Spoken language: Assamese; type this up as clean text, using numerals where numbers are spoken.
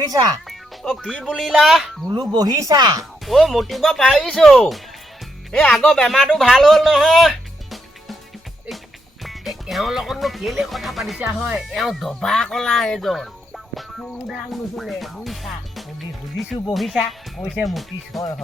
বহিছা অ কি বুলিলা বোলো বহিছা অ মুতিব পাৰিছো এই আগৰ বেমাৰটো ভাল হ'ল নহয় এওঁৰ লগতনো কেলে কথা পাতিছা হয় এওঁ দবা কলা এজন সুদাল নুশুনে বুজিছা সুধিছো বহিছা কৈছে মুতিছ হয়